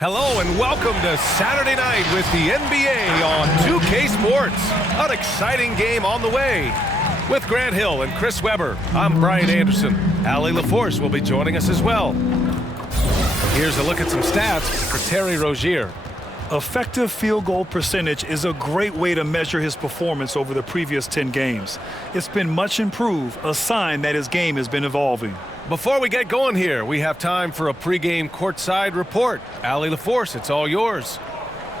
Hello and welcome to Saturday night with the NBA on 2K Sports. An exciting game on the way. With Grant Hill and Chris Webber, I'm Brian Anderson. Allie LaForce will be joining us as well. Here's a look at some stats for Terry Rozier. Effective field goal percentage is a great way to measure his performance over the previous 10 games. It's been much improved, a sign that his game has been evolving. Before we get going here, we have time for a pregame courtside report. Allie LaForce, it's all yours.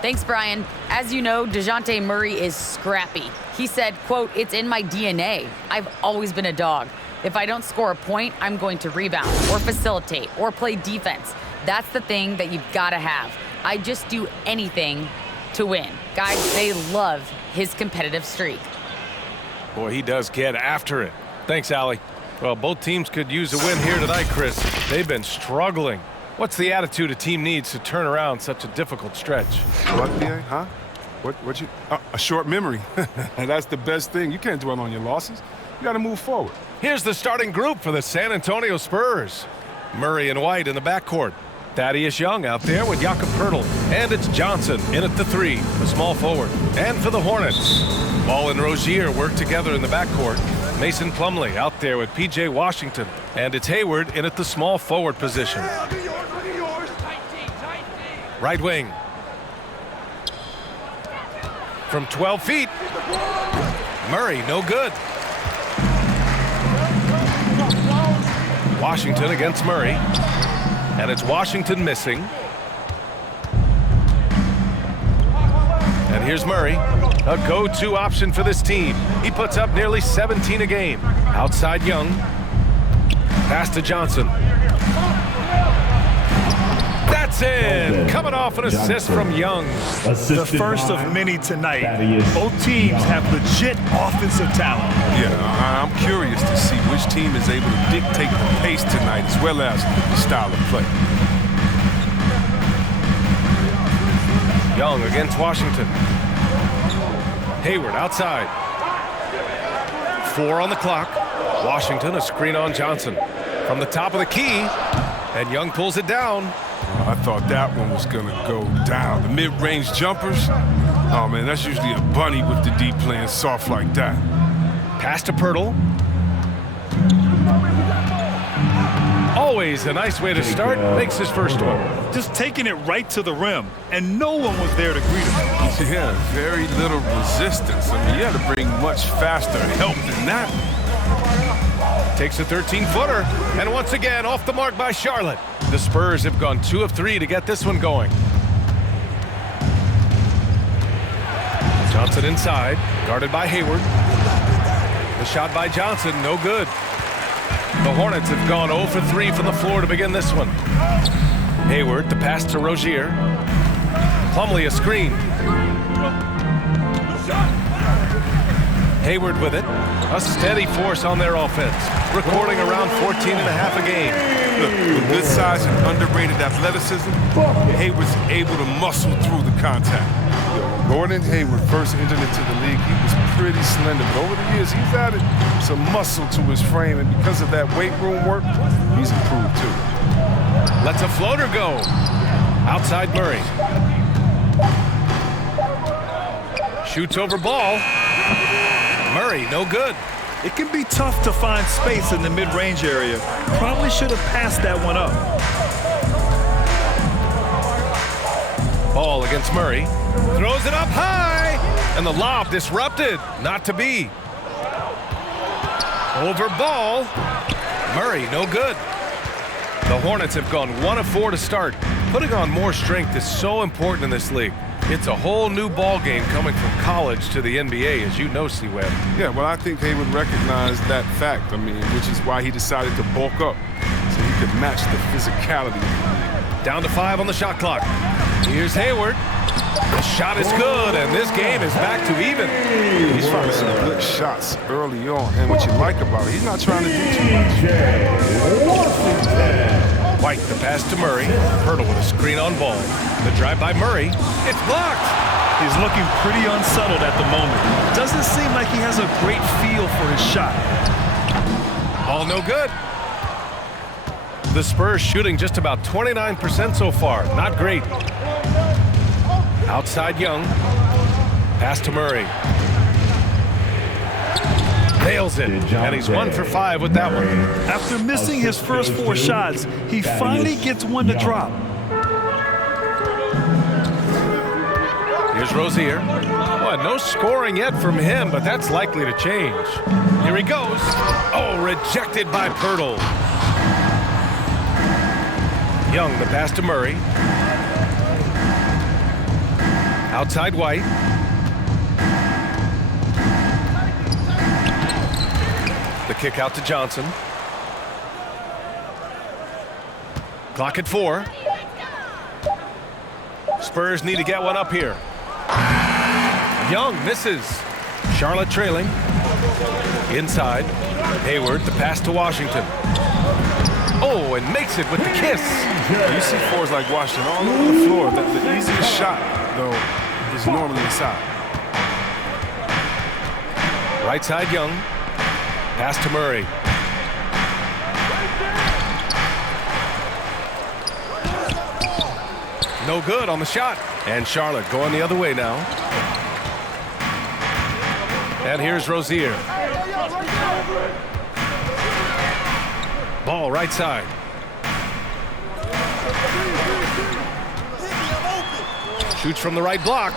Thanks, Brian. As you know, DeJounte Murray is scrappy. He said, quote, "It's in my DNA. I've always been a dog. If I don't score a point, I'm going to rebound or facilitate or play defense. That's the thing that you've got to have. I just do anything to win." Guys, they love his competitive streak. Boy, he does get after it. Thanks, Allie. Well, both teams could use a win here tonight, Chris. They've been struggling. What's the attitude a team needs to turn around such a difficult stretch? What, BA? Huh? What you? A short memory. That's the best thing. You can't dwell on your losses. You got to move forward. Here's the starting group for the San Antonio Spurs. Murray and White in the backcourt. Thaddeus Young out there with Jakob Poeltl. And it's Johnson in at the 3, the small forward. And for the Hornets, Ball and Rozier work together in the backcourt. Mason Plumlee out there with P.J. Washington. And it's Hayward in at the small forward position. Right wing. From 12 feet. Murray, no good. Washington against Murray. And it's Washington missing. And here's Murray, a go-to option for this team. He puts up nearly 17 a game. Outside Young. Pass to Johnson. That's in. Coming off an assist from Young. The first of many tonight. Both teams have legit offensive talent. Yeah, I'm curious to see which team is able to dictate the pace tonight as well as the style of play. Young against Washington. Hayward outside. 4 on the clock. Washington, a screen on Johnson. From the top of the key, and Young pulls it down. I thought that one was going to go down. The mid-range jumpers, oh man, that's usually a bunny with the D playing soft like that. Pass to Poeltl. Always a nice way to start. Makes his first one. Just taking it right to the rim, and no one was there to greet him. Yeah, very little resistance. I mean, you had to bring much faster help than that. Takes a 13-footer, and once again off the mark by Charlotte. The Spurs have gone 2 of 3 to get this one going. Johnson inside, guarded by Hayward. The shot by Johnson, no good. The Hornets have gone 0 for 3 from the floor to begin this one. Hayward, the pass to Rozier. Plumlee a screen. Hayward with it. A steady force on their offense. Recording around 14 and a half a game. Look, with good size and underrated athleticism, Hayward's able to muscle through the contact. Gordon Hayward first entered into the league, he was pretty slender, but over the years he's added some muscle to his frame, and because of that weight room work, he's improved too. Lets a floater go. Outside Murray. Shoots over ball. Murray, no good. It can be tough to find space in the mid-range area. Probably should have passed that one up. Ball against Murray. Throws it up high. And the lob disrupted. Not to be. Over ball. Murray, no good. The Hornets have gone 1 of 4 to start. Putting on more strength is so important in this league. It's a whole new ball game coming from college to the NBA, as you know, C-Web. Yeah, well, I think Hayward recognized that fact, which is why he decided to bulk up so he could match the physicality. Down to 5 on the shot clock. Here's Hayward. The shot is good, and this game is back to even. He's finding some good shots early on, and what you like about it, he's not trying to do too much. White, the pass to Murray. Poeltl with a screen on ball. The drive by Murray. It's blocked. He's looking pretty unsettled at the moment. Doesn't seem like he has a great feel for his shot. Ball no good. The Spurs shooting just about 29% so far. Not great. Outside Young. Pass to Murray. Nails it, and he's 1 for 5 with that one. After missing his first 4 shots, he finally gets one to drop. Here's Rozier. Well, no scoring yet from him, but that's likely to change. Here he goes. Oh, rejected by Pirtle. Young, the pass to Murray. Outside White. The kick out to Johnson. Clock at 4. Spurs need to get one up here. Young misses. Charlotte trailing. Inside. Hayward, the pass to Washington. Oh, and makes it with the kiss. You see fours like Washington all over the floor. The easiest shot, though, is normally inside. Right side Young. Pass to Murray. No good on the shot. And Charlotte going the other way now. And here's Rozier. Ball right side. Shoots from the right block.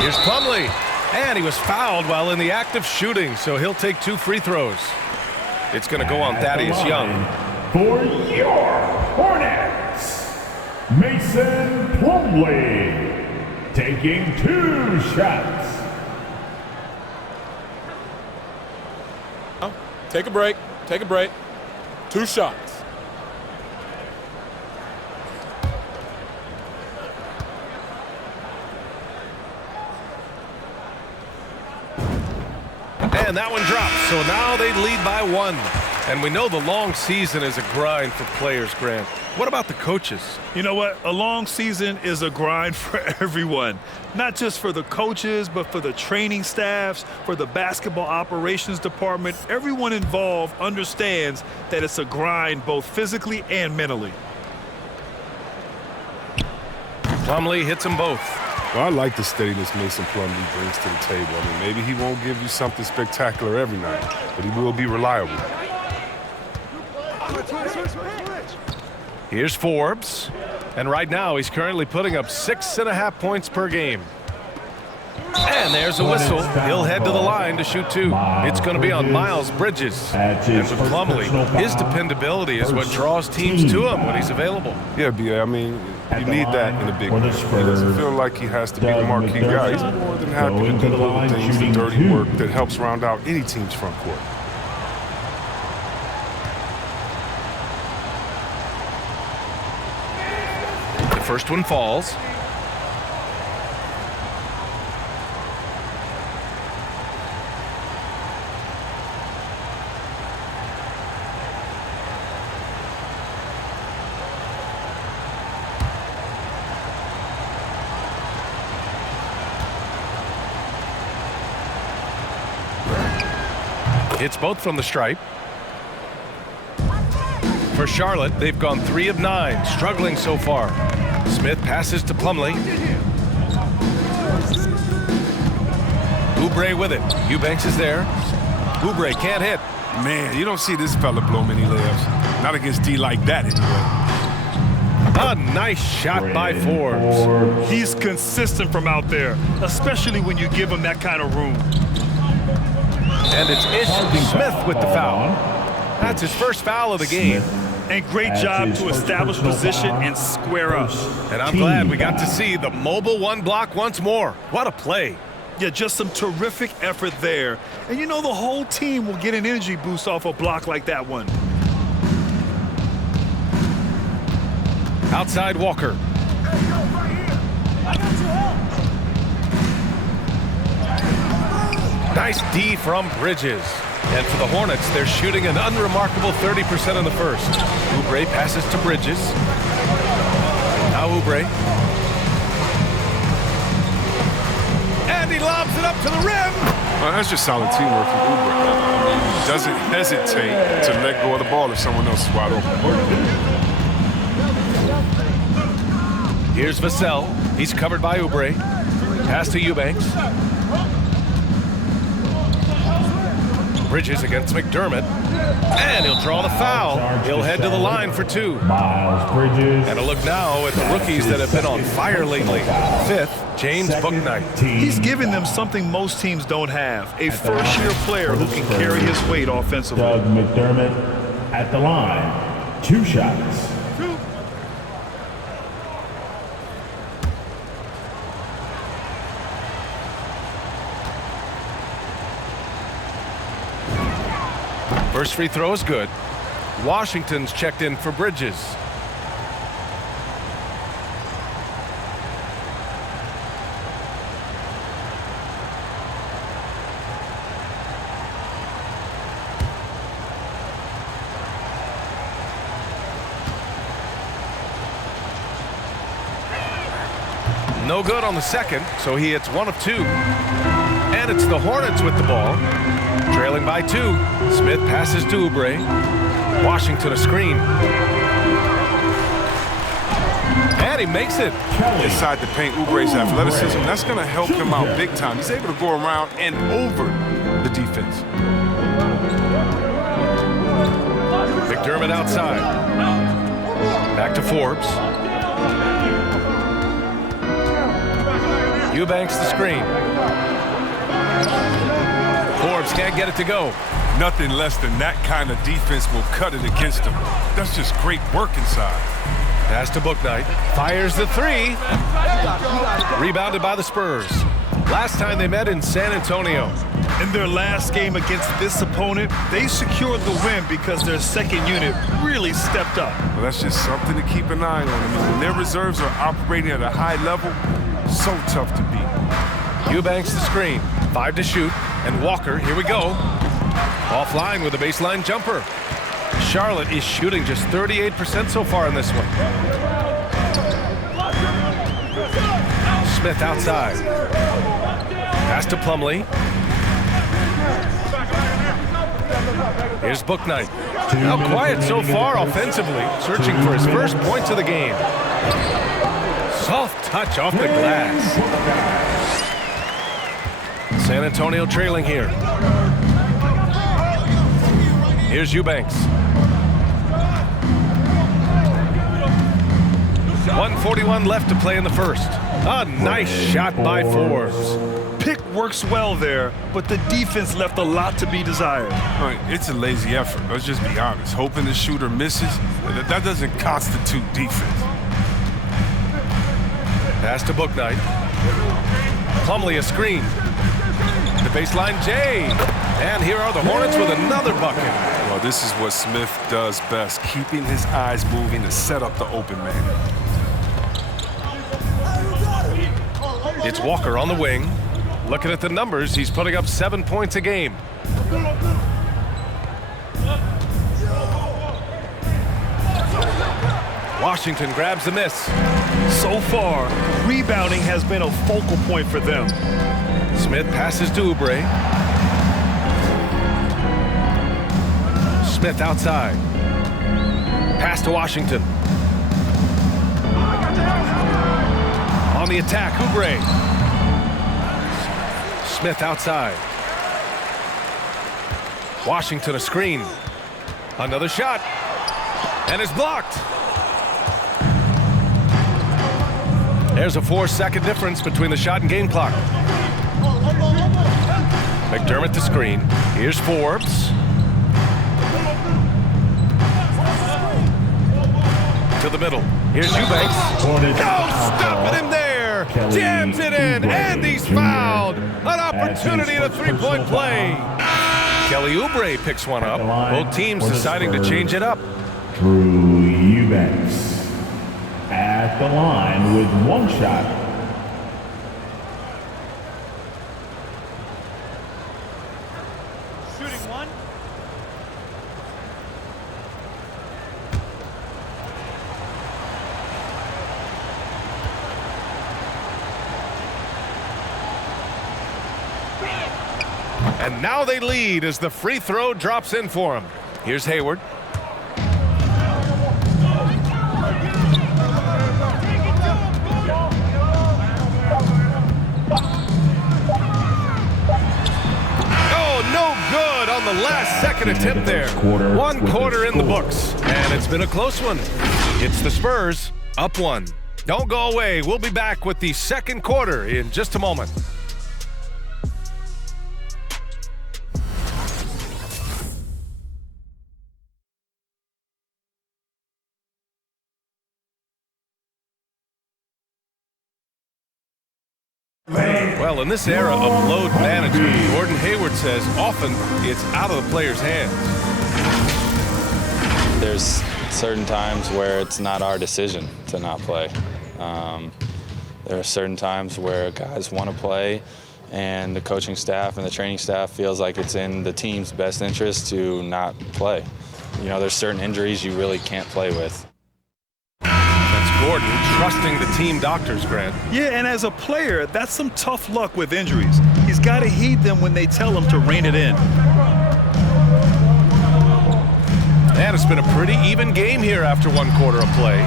Here's Plumlee. And he was fouled while in the act of shooting, so he'll take 2 free throws. It's going to go on Thaddeus Young. For your Hornets, Mason Plumlee, taking 2 shots. Take a break. Take a break. 2 shots. And that one drops, so now they lead by 1. And we know the long season is a grind for players, Grant. What about the coaches? You know what? A long season is a grind for everyone. Not just for the coaches, but for the training staffs, for the basketball operations department. Everyone involved understands that it's a grind both physically and mentally. Plumlee hits them both. Well, I like the steadiness Mason Plumlee brings to the table. I mean, maybe he won't give you something spectacular every night, but he will be reliable. Here's Forbes. And right now, he's currently putting up 6.5 points per game. And there's a whistle. He'll head to the line to shoot 2. It's going to be on Miles Bridges. And for Plumlee, his dependability is what draws teams to him when he's available. Yeah, B.A., I mean, you need that in a big game. He doesn't feel like he has to be the marquee guy. He's more than happy to do the little things, the dirty work that helps round out any team's front court. The first one falls. It's both from the stripe. For Charlotte, they've gone 3 of 9, struggling so far. Smith passes to Plumlee. Oubre with it. Eubanks is there. Oubre can't hit. Man, you don't see this fella blow many layups. Not against D like that, anyway. A nice shot by Forbes. He's consistent from out there, especially when you give him that kind of room. And it's Ish Smith with the foul. That's his first foul of the game. And great job to establish position and square up. And I'm glad we got to see the mobile 1 block once more. What a play. Yeah, just some terrific effort there. And you know the whole team will get an energy boost off a block like that one. Outside Walker. Nice D from Bridges. And for the Hornets, they're shooting an unremarkable 30% in the first. Oubre passes to Bridges. Now Oubre. And he lobs it up to the rim. Well, that's just solid teamwork from Oubre. I mean, he doesn't hesitate to let go of the ball if someone else is wide open. Here's Vassell. He's covered by Oubre. Pass to Eubanks. Bridges against McDermott. And he'll draw the foul. He'll head to the line for 2. Miles Bridges. And a look now at the rookies that have been on fire lately. 5th, James Bouknight. He's giving them something most teams don't have, a first-year player who can carry his weight offensively. Doug McDermott at the line. 2 shots. First free throw is good. Washington's checked in for Bridges. No good on the second, so he hits 1 of 2. And it's the Hornets with the ball. Trailing by 2. Smith passes to Oubre. Washington a screen. And he makes it. Inside the paint, Oubre's athleticism, that's going to help him out big time. He's able to go around and over the defense. McDermott outside. Back to Forbes. Eubanks the screen. Forbes can't get it to go. Nothing less than that kind of defense will cut it against him. That's just great work inside. Pass to Bouknight. Fires the 3. Rebounded by the Spurs. Last time they met in San Antonio. In their last game against this opponent, they secured the win because their second unit really stepped up. Well, that's just something to keep an eye on. I mean, when their reserves are operating at a high level, so tough to beat. Eubanks the screen. 5 to shoot. And Walker, here we go. Offline with a baseline jumper. Charlotte is shooting just 38% so far in this one. Smith outside. Pass to Plumlee. Here's Bouknight. Now quiet so far offensively, searching for his first points of the game. Soft touch off the glass. San Antonio trailing here. Here's Eubanks. 1:41 left to play in the first. A nice shot by Forbes. Pick works well there, but the defense left a lot to be desired. All right, it's a lazy effort. Let's just be honest. Hoping the shooter misses, that doesn't constitute defense. Pass to Bouknight. Plumlee a screen. The baseline J. And here are the Hornets with another bucket. Well, this is what Smith does best, keeping his eyes moving to set up the open man. It's Walker on the wing. Looking at the numbers, he's putting up 7 points a game. Washington grabs the miss. So far, rebounding has been a focal point for them. Smith passes to Oubre. Smith outside. Pass to Washington. On the attack, Oubre. Smith outside. Washington a screen. Another shot. And it's blocked. There's a 4-second difference between the shot and game clock. McDermott the screen. Here's Forbes. To the middle. Here's Eubanks. Stopping him there. Jams it in. And he's fouled. An opportunity at a three-point play. Kelly Oubre picks one up. Both teams deciding to change it up. Drew Eubanks at the line with 1 shot. Shooting 1. And now they lead as the free throw drops in for him. Here's Hayward. Good on the last second attempt there. One quarter in the books, and it's been a close one. It's the Spurs up one. Don't go away. We'll be back with the second quarter in just a moment. Well, in this era of load management, Gordon Hayward says often it's out of the player's hands. There's certain times where it's not our decision to not play. There are certain times where guys want to play, and the coaching staff and the training staff feels like it's in the team's best interest to not play. You know, there's certain injuries you really can't play with. Gordon trusting the team doctors, Grant. Yeah, and as a player, that's some tough luck with injuries. He's got to heed them when they tell him to rein it in. And it's been a pretty even game here after one quarter of play.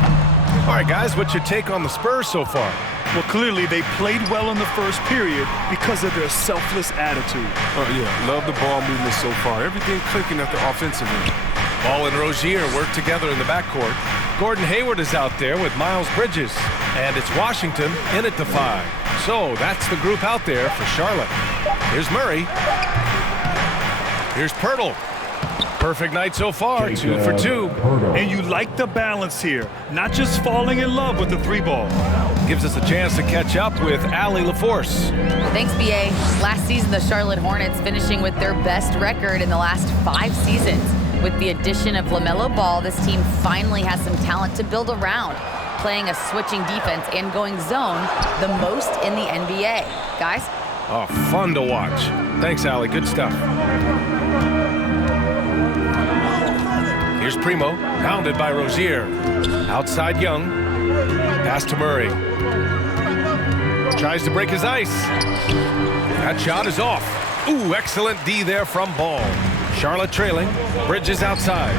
All right, guys, what's your take on the Spurs so far? Well, clearly they played well in the first period because of their selfless attitude. Oh, yeah, love the ball movement so far. Everything clicking at the offensive end. Ball and Rozier work together in the backcourt. Gordon Hayward is out there with Miles Bridges. And it's Washington in at the 5. So that's the group out there for Charlotte. Here's Murray. Here's Pirtle. Perfect night so far, 2 for 2. And you like the balance here, not just falling in love with the 3-ball. Gives us a chance to catch up with Allie LaForce. Thanks, BA. Last season, the Charlotte Hornets finishing with their best record in the last 5 seasons. With the addition of LaMelo Ball, this team finally has some talent to build around, playing a switching defense and going zone the most in the NBA. Guys? Oh, fun to watch. Thanks, Allie. Good stuff. Here's Primo, pounded by Rozier. Outside Young. Pass to Murray. Tries to break his ice. That shot is off. Ooh, excellent D there from Ball. Charlotte trailing. Bridges outside.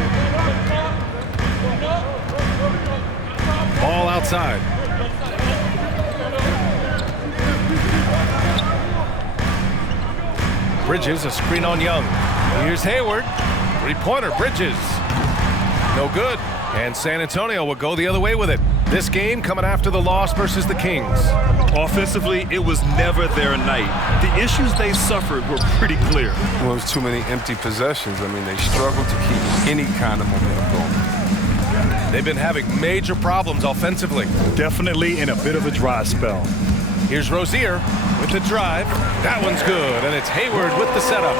Ball outside. Bridges, a screen on Young. Here's Hayward. Three-pointer, Bridges. No good. And San Antonio will go the other way with it. This game coming after the loss versus the Kings. Offensively, it was never their night. The issues they suffered were pretty clear. Well, it was too many empty possessions. I mean, they struggled to keep any kind of momentum going. They've been having major problems offensively. Definitely in a bit of a dry spell. Here's Rozier with the drive. That one's good, and it's Hayward with the setup.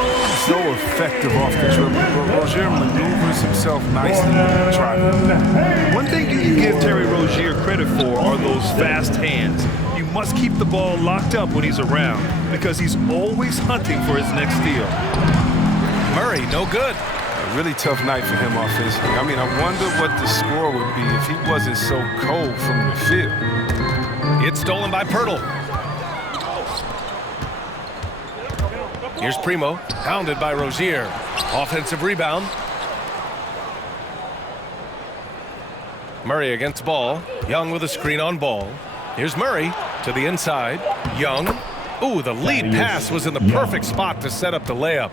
So effective off the dribble. Rozier maneuvers himself nicely driving. One thing you can give Terry Rozier credit for are those fast hands. You must keep the ball locked up when he's around because he's always hunting for his next steal. Murray, no good. A really tough night for him offensively. I mean, I wonder what the score would be if he wasn't so cold from the field. It's stolen by Pirtle. Here's Primo, pounded by Rozier. Offensive rebound. Murray against Ball. Young with a screen on Ball. Here's Murray to the inside. Young. Ooh, the lead pass was in the perfect spot to set up the layup.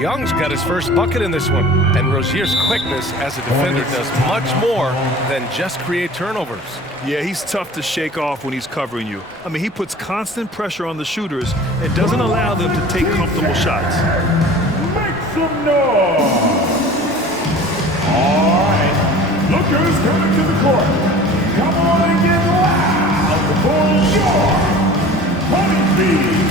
Young's got his first bucket in this one. And Rozier's quickness as a defender does much more than just create turnovers. Yeah, he's tough to shake off when he's covering you. I mean, he puts constant pressure on the shooters and doesn't allow them to take comfortable shots. Make some noise! All right, lookers coming to the court. Come on and get loud for your honeybees.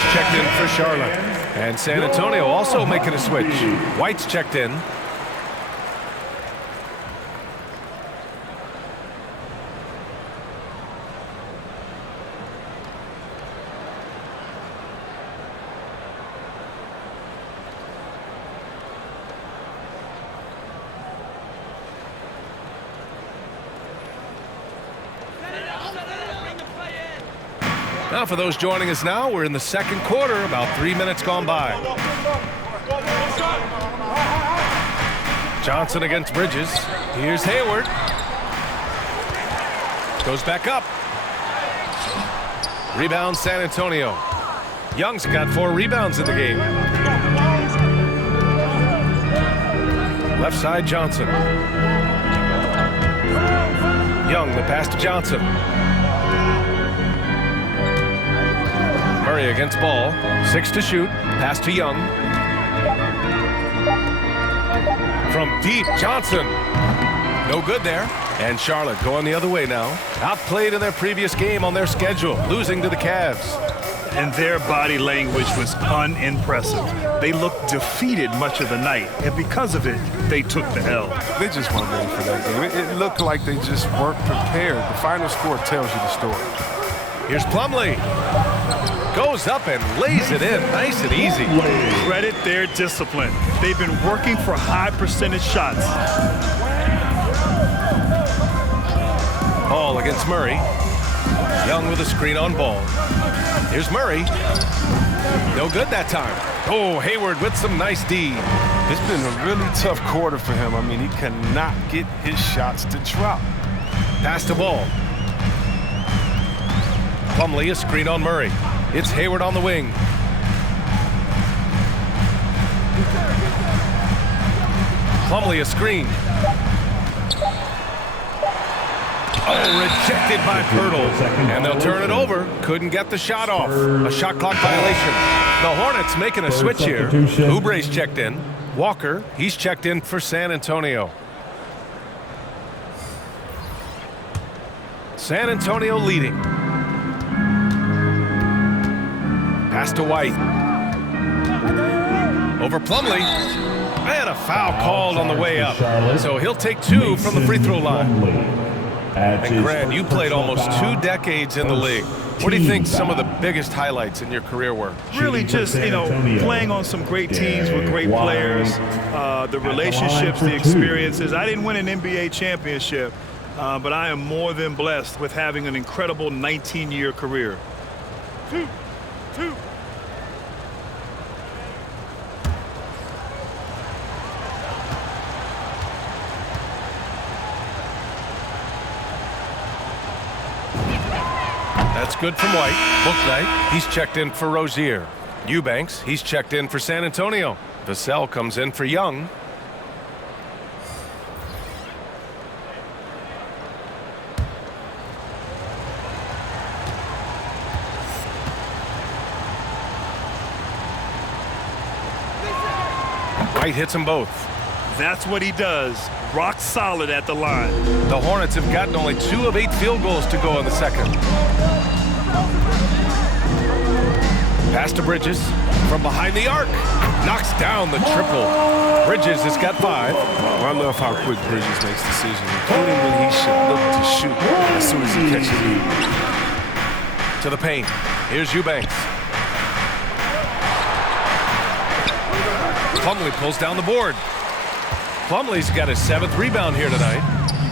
has checked in for Charlotte. And San Antonio also making a switch. White's checked in. Now for those joining us now, we're in the second quarter, about 3 minutes gone by. Johnson against Bridges. Here's Hayward. Goes back up. Rebound San Antonio. Young's got 4 rebounds in the game. Left side Johnson. Young, the pass to Johnson. Murray against Ball. 6 to shoot. Pass to Young. From deep, Johnson. No good there. And Charlotte going the other way now. Outplayed in their previous game on their schedule, losing to the Cavs. And their body language was unimpressive. They looked defeated much of the night, and because of it, they took the L. They just weren't ready for that game. It looked like they just weren't prepared. The final score tells you the story. Here's Plumlee. Goes up and lays it in, nice and easy. Credit their discipline. They've been working for high percentage shots. Ball against Murray. Young with a screen on Ball. Here's Murray. No good that time. Oh, Hayward with some nice D. It's been a really tough quarter for him. I mean, he cannot get his shots to drop. Pass to Ball. Plumlee, a screen on Murray. It's Hayward on the wing. Plumlee, a screen. Oh, rejected by Pirtle. And they'll turn it over. Couldn't get the shot off. A shot clock violation. The Hornets making a switch here. Oubre's checked in. Walker, he's checked in for San Antonio. San Antonio leading. Pass to White. Over Plumlee. And a foul called on the way up. So he'll take 2 from the free throw line. And Grant, you played almost 2 decades in the league. What do you think some of the biggest highlights in your career were? Really just, playing on some great teams with great players, the relationships, the experiences. I didn't win an NBA championship, but I am more than blessed with having an incredible 19-year career. 2. That's good from White. Bouknight, he's checked in for Rozier. Eubanks, he's checked in for San Antonio. Vassell comes in for Young. White hits them both. That's what he does. Rock solid at the line. The Hornets have gotten only 2 of 8 field goals to go in the second. Pass to Bridges from behind the arc. Knocks down the triple. Bridges has got 5. I love how quick Bridges makes decisions, including when he should look to shoot as soon as he catches the lead. To the paint. Here's Eubanks. Plumlee pulls down the board. Plumlee's got his 7th rebound here tonight.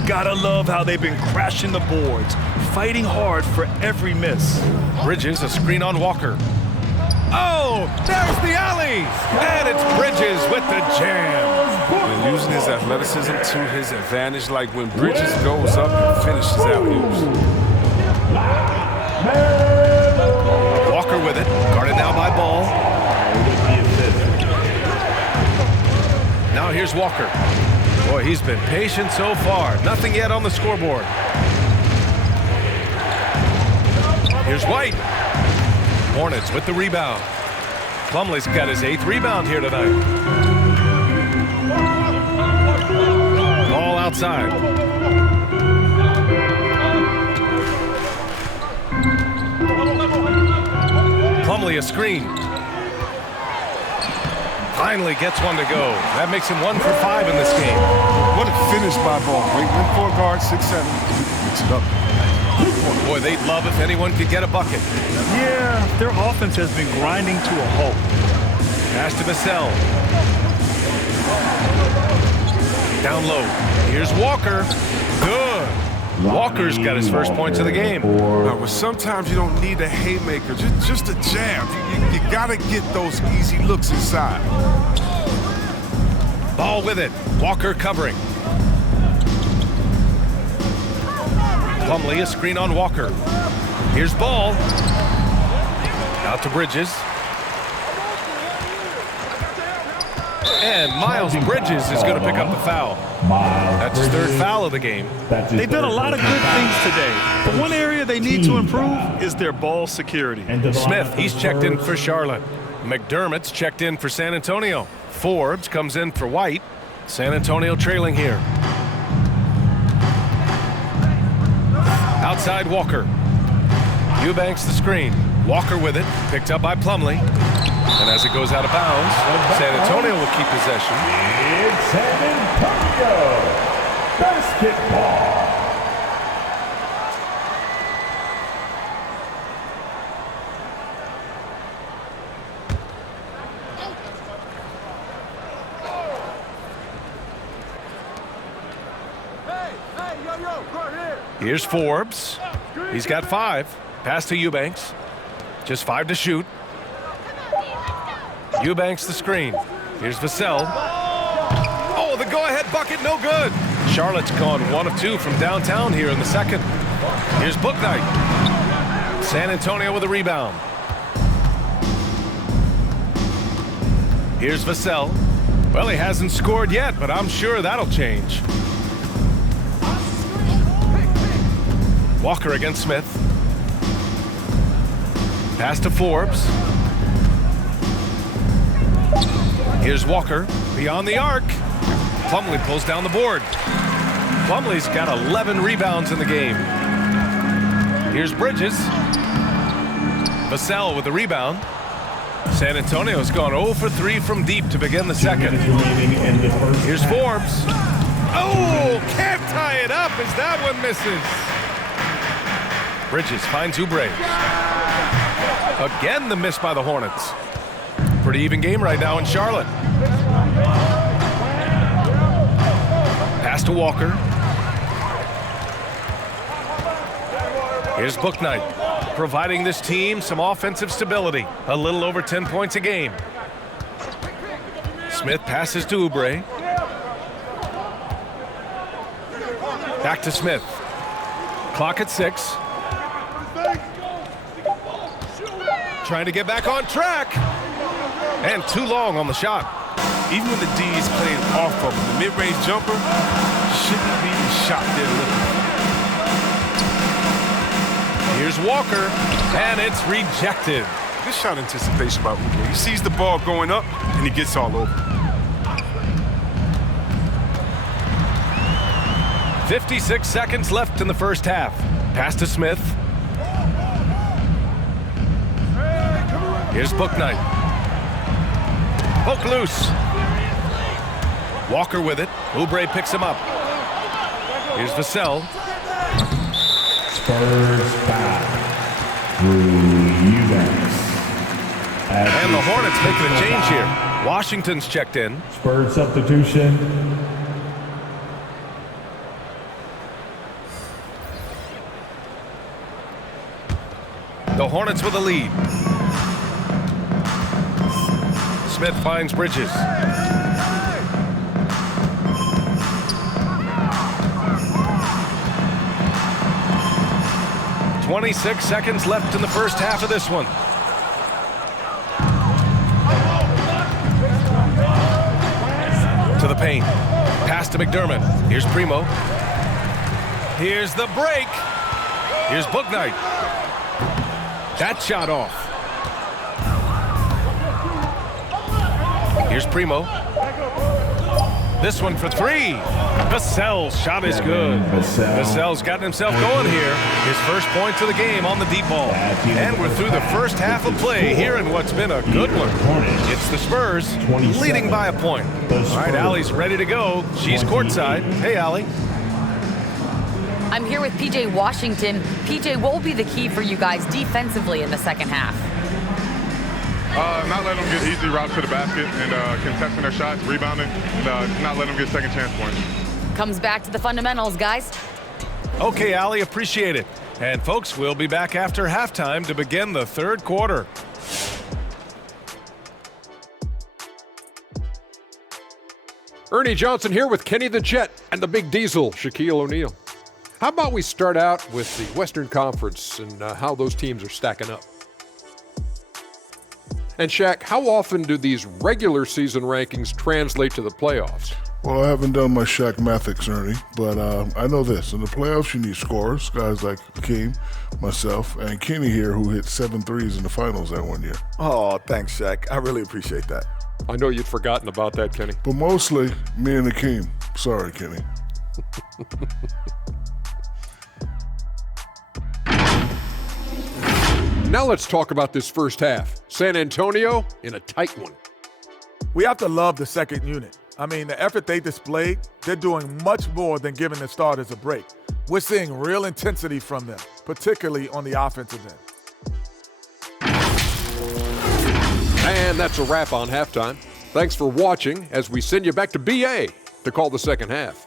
Gotta love how they've been crashing the boards, fighting hard for every miss. Bridges, a screen on Walker. Oh, there's the alley! And it's Bridges with the jam. And using his athleticism to his advantage, like when Bridges goes up and finishes alley-oops. Walker with it, guarded now by Ball. Now here's Walker. Boy, he's been patient so far. Nothing yet on the scoreboard. Here's White. Hornets with the rebound. Plumlee's got his 8th rebound here tonight. Ball outside. Plumlee a screen. Finally gets one to go. That makes him 1 for 5 in this game. What a finish by ball. Great win for a guard, 6'7". Mix it up. Boy, they'd love if anyone could get a bucket. Yeah, their offense has been grinding to a halt. Pass to Vassell. Down low. Here's Walker. Good. Walker's got his first points of the game. Well, sometimes you don't need a haymaker, just a jab. You got to get those easy looks inside. Ball with it. Walker covering. Plumlee, a screen on Walker. Here's Ball. Out to Bridges. And Miles Bridges is going to pick up the foul. That's his third foul of the game. They've done a lot of good things today, but one area they need to improve is their ball security. Smith, he's checked in for Charlotte. McDermott's checked in for San Antonio. Forbes comes in for White. San Antonio trailing here. Outside Walker. Eubanks the screen. Walker with it, picked up by Plumlee. And as it goes out of bounds, San Antonio will keep possession. It's San Antonio basketball. Here's Forbes. He's got 5. Pass to Eubanks. Just 5 to shoot. Eubanks the screen. Here's Vassell. Oh, the go-ahead bucket, no good. Charlotte's gone 1 of 2 from downtown here in the second. Here's Bouknight. San Antonio with a rebound. Here's Vassell. Well, he hasn't scored yet, but I'm sure that'll change. Walker against Smith. Pass to Forbes. Here's Walker, beyond the arc. Plumlee pulls down the board. Plumlee's got 11 rebounds in the game. Here's Bridges. Vassell with the rebound. San Antonio's gone 0 for 3 from deep to begin the second. Here's Forbes. Oh, can't tie it up as that one misses. Bridges finds Oubre. Again, the miss by the Hornets. Pretty even game right now in Charlotte. Pass to Walker. Here's Bouknight, providing this team some offensive stability. A little over 10 points a game. Smith passes to Oubre. Back to Smith. Clock at 6. Trying to get back on track. And too long on the shot. Even when the D is playing off of him, the mid-range jumper shouldn't be shot there looking. Here's Walker, and it's rejected. Good shot anticipation by Oubre. He sees the ball going up, and he gets all over. 56 seconds left in the first half. Pass to Smith. Here's Bouknight. Poke loose. Walker with it. Oubre picks him up. Here's Vassell. Spurs back through Eubanks. And the Hornets making a change here. Washington's checked in. Spurs substitution. The Hornets with a lead. Smith finds Bridges. "26 seconds left in the first half of this one. To the paint. Pass to McDermott. Here's Primo. Here's the break. Here's Bouknight. That shot off. Here's Primo. This one for three. Vassell's shot is good. Vassell's gotten himself going here. His first points of the game on the deep ball. And we're through the first half of play here in what's been a good one. It's the Spurs leading by a point. All right, Allie's ready to go. She's courtside. Hey, Allie. I'm here with PJ Washington. PJ, what will be the key for you guys defensively in the second half? Not letting them get easy routes to the basket and contesting their shots, rebounding, and not letting them get second chance points. Comes back to the fundamentals, guys. Okay, Allie, appreciate it. And folks, we'll be back after halftime to begin the third quarter. Ernie Johnson here with Kenny the Jet and the Big Diesel, Shaquille O'Neal. How about we start out with the Western Conference and how those teams are stacking up? And Shaq, how often do these regular season rankings translate to the playoffs? Well, I haven't done my Shaq-mathics, Ernie, but I know this. In the playoffs, you need scorers, guys like Hakeem, myself, and Kenny here, who hit 7 threes in the finals that one year. Oh, thanks, Shaq. I really appreciate that. I know you'd forgotten about that, Kenny. But mostly, me and Hakeem. Sorry, Kenny. Now let's talk about this first half. San Antonio in a tight one. We have to love the second unit. I mean, the effort they displayed, they're doing much more than giving the starters a break. We're seeing real intensity from them, particularly on the offensive end. And that's a wrap on halftime. Thanks for watching as we send you back to BA to call the second half.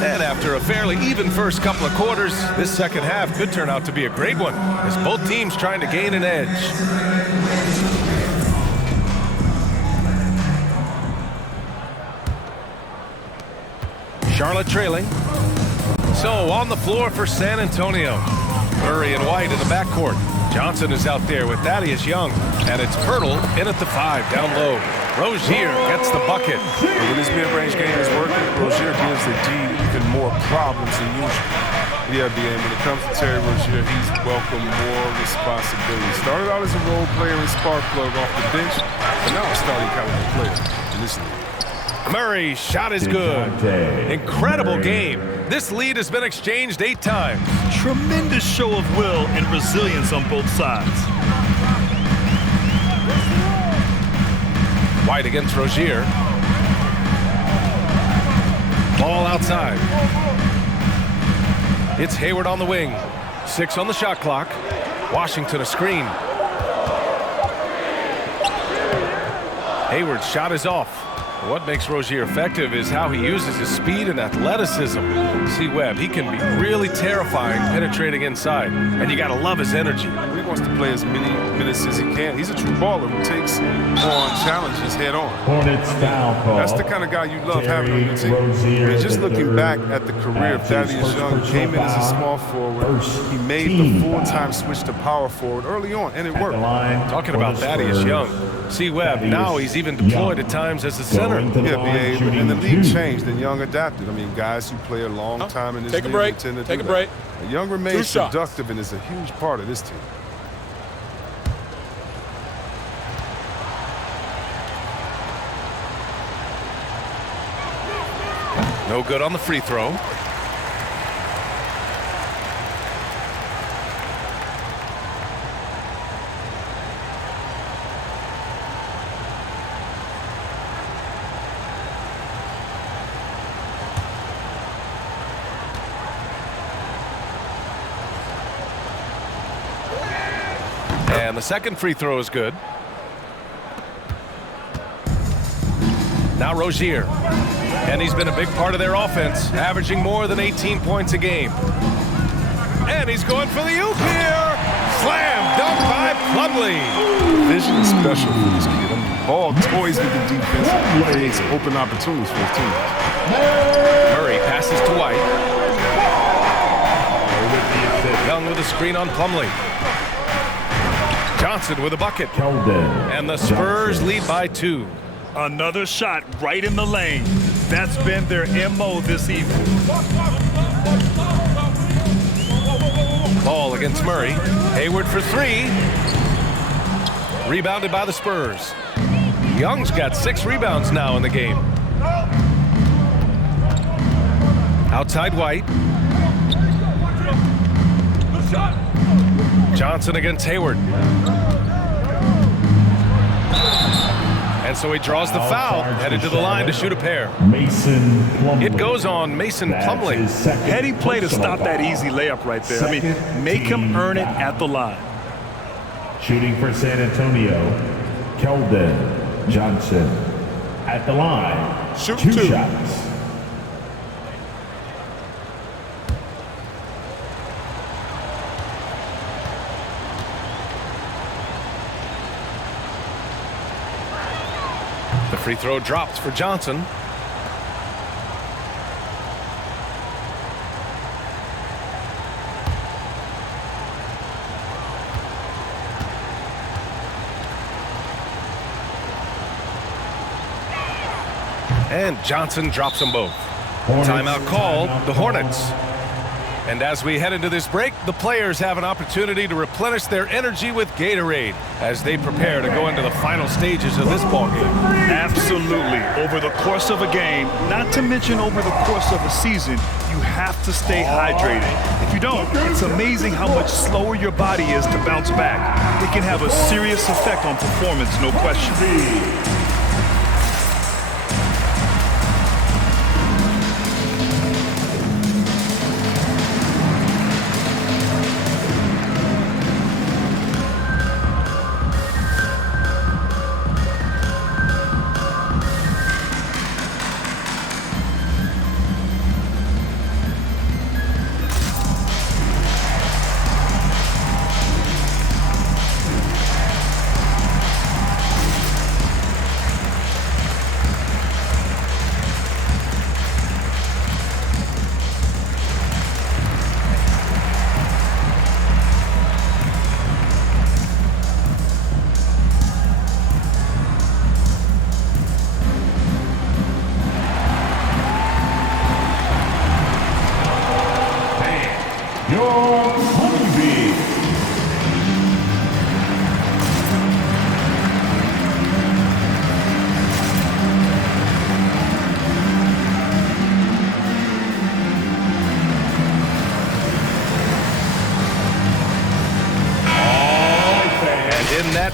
And after a fairly even first couple of quarters, this second half could turn out to be a great one as both teams trying to gain an edge. Charlotte trailing. So on the floor for San Antonio. Murray and White in the backcourt. Johnson is out there with Thaddeus Young. And it's Pirtle in at the 5 down low. Rozier gets the bucket. When this mid-range game is working, Rozier gives the D even more problems than usual. Yeah, BA, when it comes to Terry Rozier, he's welcomed more responsibility. Started out as a role player and spark plug off the bench, but now he's starting kind of a player in this league. Murray's shot is good. Incredible game. This lead has been exchanged 8 times. Tremendous show of will and resilience on both sides. White against Rozier. Ball outside. It's Hayward on the wing. 6 on the shot clock. Washington a screen. Hayward's shot is off. What makes Rozier effective is how he uses his speed and athleticism. See Webb, he can be really terrifying penetrating inside, and you gotta love his energy. He wants to play as many minutes as he can. He's a true baller who takes on challenges head on. Hornets foul call. That's the kind of guy you love having on your team. And just looking back at the career of Thaddeus Young, came in as a small forward. He made the full-time switch to power forward early on, and it worked. Talking about Thaddeus Young. See Webb, now he's even deployed at times as a center. Yeah, BA, and the league changed and Young adapted. I mean, guys who play a long time in this league tend to Take a break. Young remains productive and is a huge part of this team. No good on the free throw. And the second free throw is good. Now Rozier. And he's been a big part of their offense, averaging more than 18 points a game. And he's going for the oop here. Slam dunk by Plumlee. Vision is special for this kid. I mean, ball toys with the defense. Creates open opportunities for his team. Murray passes to White. Young with a screen on Plumlee. Johnson with a bucket. And the Spurs lead by 2. Another shot right in the lane. That's been their MO this evening. Ball against Murray. Hayward for three. Rebounded by the Spurs. Young's got 6 rebounds now in the game. Outside White. Johnson against Hayward. And so he draws the foul, headed to the line to shoot a pair. Mason Plumlee. It goes on Mason Plumlee. Heady play to stop that easy layup right there. I mean, make him earn it at the line. Shooting for San Antonio, Keldon Johnson. At the line, Shoot two two. shots. The free throw drops for Johnson. And Johnson drops them both. Timeout called, the Hornets. And as we head into this break, the players have an opportunity to replenish their energy with Gatorade as they prepare to go into the final stages of this ballgame. Absolutely. Over the course of a game, not to mention over the course of a season, you have to stay hydrated. If you don't, it's amazing how much slower your body is to bounce back. It can have a serious effect on performance, no question.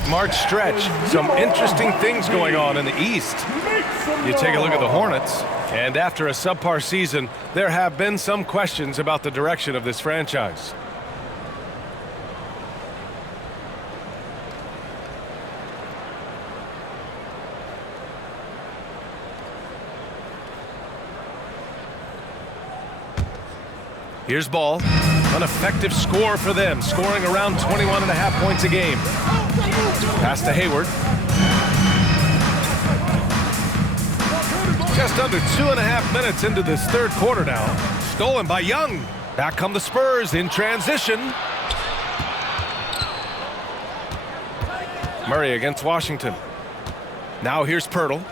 March stretch, some interesting things going on in the East. You take a look at the Hornets, and after a subpar season, there have been some questions about the direction of this franchise. Here's Ball, an effective score for them, scoring around 21.5 points a game. Pass to Hayward. Just under 2.5 minutes into this third quarter now. Stolen by Young. Back come the Spurs in transition. Murray against Washington. Now here's Pirtle.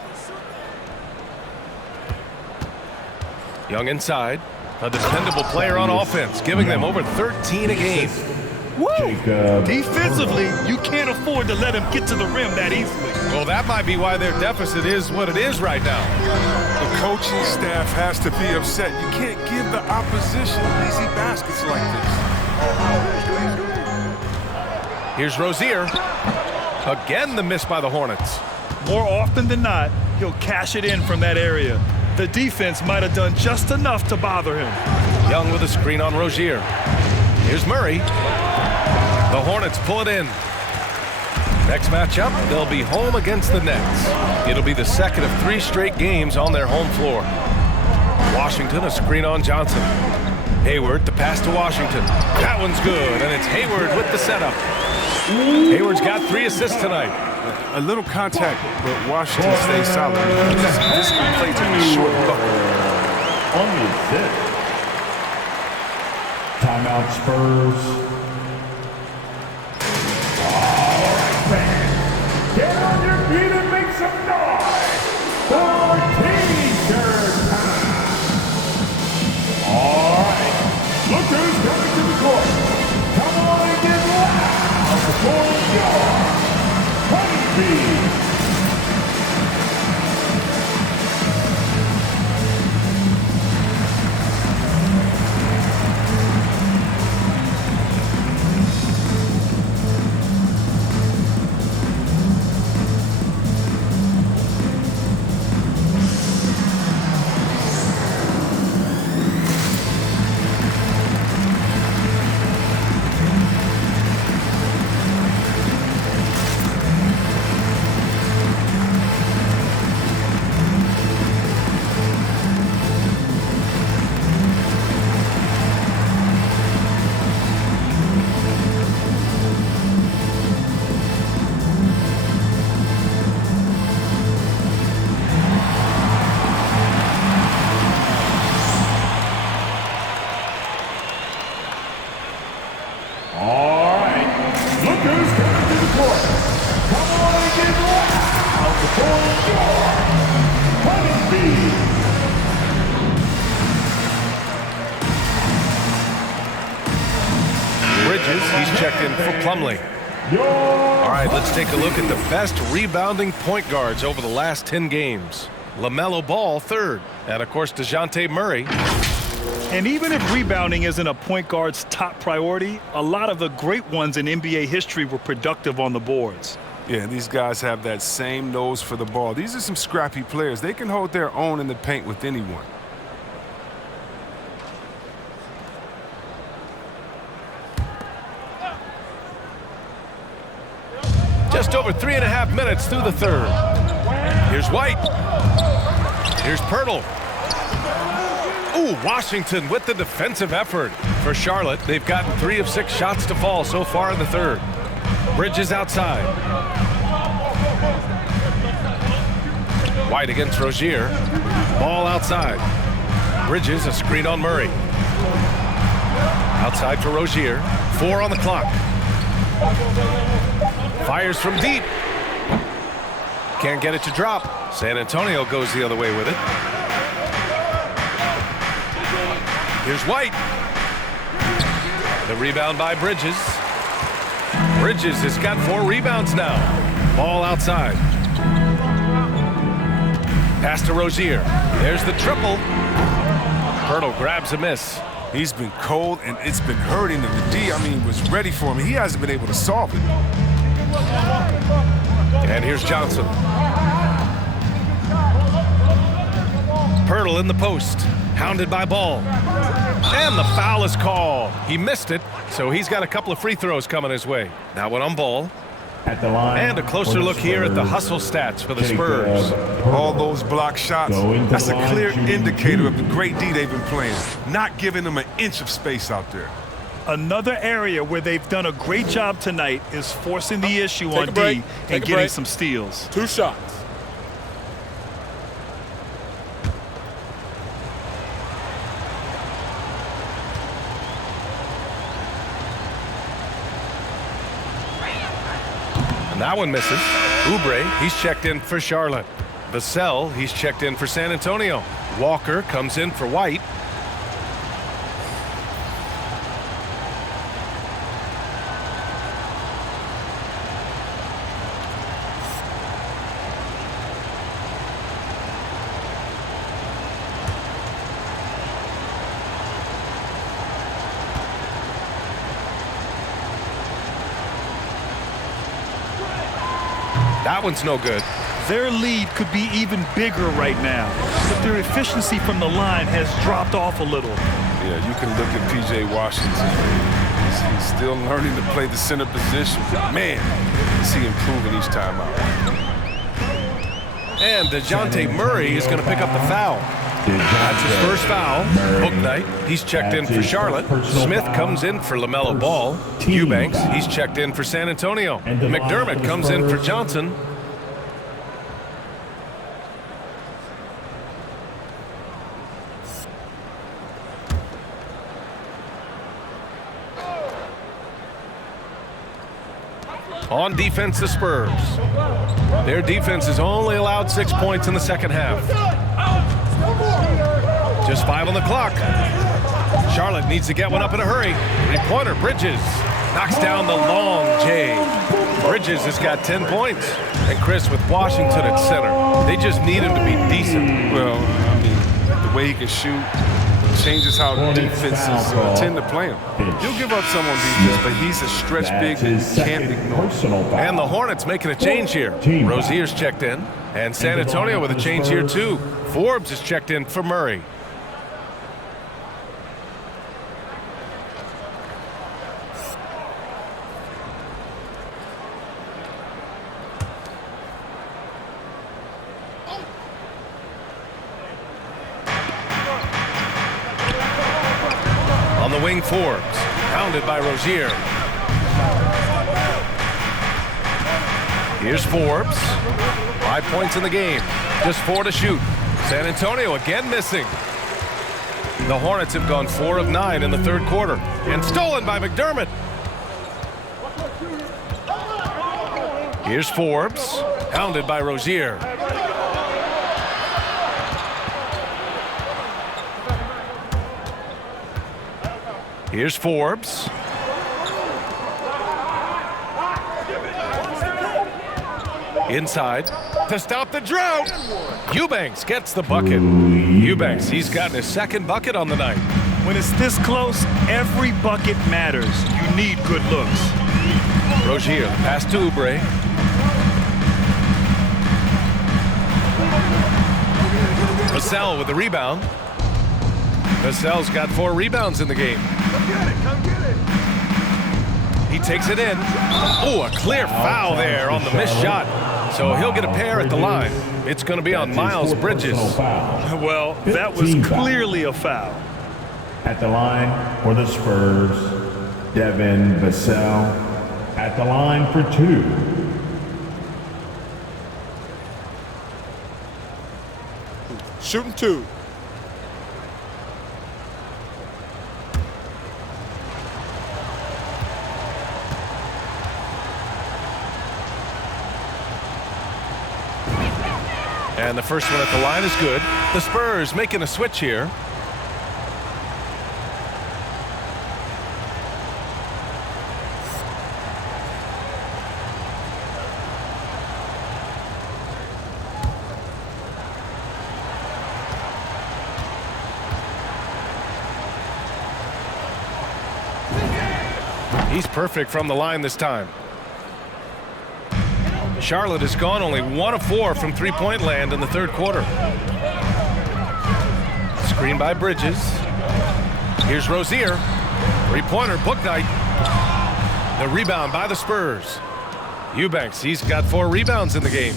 Young inside. A dependable player on offense, giving them over 13 a game. Defensively, you can't afford to let him get to the rim that easily. Well, that might be why their deficit is what it is right now. The coaching staff has to be upset. You can't give the opposition easy baskets like this. Here's Rozier. Again, the miss by the Hornets. More often than not, he'll cash it in from that area. The defense might have done just enough to bother him. Young with a screen on Rozier. Here's Murray. The Hornets pull it in. Next matchup, they'll be home against the Nets. It'll be the second of 3 straight games on their home floor. Washington, a screen on Johnson. Hayward, the pass to Washington. That one's good, and it's Hayward with the setup. Hayward's got 3 assists tonight. A little contact, but Washington stays solid. This play to be short bucket. Only 6. Timeout Spurs. All right, fans. Get on your feet and make some noise for T-shirt time. All right. Look who's coming to the court. Bridges, he's checked in for Plumlee. All right, let's take a look at the best rebounding point guards over the last 10 games. LaMelo Ball, third. And, of course, DeJounte Murray. And even if rebounding isn't a point guard's top priority, a lot of the great ones in NBA history were productive on the boards. Yeah, these guys have that same nose for the ball. These are some scrappy players. They can hold their own in the paint with anyone. Just over 3.5 minutes through the third. Here's White. Here's Pirtle. Ooh, Washington with the defensive effort. For Charlotte, they've gotten 3 of 6 shots to fall so far in the third. Bridges outside. White against Rozier. Ball outside. Bridges, a screen on Murray. Outside for Rozier. 4 on the clock. Fires from deep. Can't get it to drop. San Antonio goes the other way with it. Here's White. The rebound by Bridges. Bridges has got 4 rebounds now. Ball outside. Pass to Rozier. There's the triple. Pirtle grabs a miss. He's been cold, and it's been hurting him. The D, was ready for him. He hasn't been able to solve it. And here's Johnson. Pirtle in the post. Hounded by Ball. And the foul is called. He missed it, so he's got a couple of free throws coming his way. That one on Ball. At the line, and a closer look here at the hustle stats for the Spurs. All those block shots, that's a clear indicator of the great D they've been playing. Not giving them an inch of space out there. Another area where they've done a great job tonight is forcing the issue on D and getting some steals. 2 shots. And that one misses. Oubre, he's checked in for Charlotte. Vassell, he's checked in for San Antonio. Walker comes in for White. That one's no good. Their lead could be even bigger right now, but their efficiency from the line has dropped off a little. Yeah, you can look at P.J. Washington. He's still learning to play the center position. Man, is he improving each time out. And DeJounte Murray is going to pick up the foul. That's his first foul. Bouknight, he's checked in for Charlotte. Smith comes in for LaMelo Ball. Eubanks, he's checked in for San Antonio. McDermott comes in for Johnson. On defense, the Spurs. Their defense has only allowed 6 points in the second half. Just 5 on the clock. Charlotte needs to get one up in a hurry. 3-pointer, Bridges. Knocks down the long J. Bridges has got 10 points. And Chris, with Washington at center, they just need him to be decent. Well, the way he can shoot changes how defenses tend to play him. He'll give up some on defense, but he's a stretch big that you can't ignore. And the Hornets making a change here. Rozier's checked in. And San Antonio with a change here, too. Forbes is checked in for Murray. On the wing, Forbes, pounded by Rozier. Here's Forbes. 5 points in the game, just 4 to shoot. San Antonio again missing. The Hornets have gone 4 of 9 in the third quarter, and stolen by McDermott. Here's Forbes, pounded by Rozier. Here's Forbes. Inside to stop the drought. Eubanks gets the bucket. Eubanks, he's gotten his second bucket on the night. When it's this close, every bucket matters. You need good looks. Rozier, pass to Oubre. Vassell with the rebound. Vassell's got 4 rebounds in the game. Come get it. He takes it in. Oh, a clear foul there on the missed shot. So he'll get a pair at the line. It's going to be on Miles Bridges. Well, that was clearly a foul. At the line for the Spurs, Devin Vassell at the line for 2. Shooting 2. And the first one at the line is good. The Spurs making a switch here. He's perfect from the line this time. Charlotte has gone only 1 of 4 from three-point land in the third quarter. Screen by Bridges. Here's Rozier. Three-pointer, Bouknight. The rebound by the Spurs. Eubanks, he's got 4 rebounds in the game.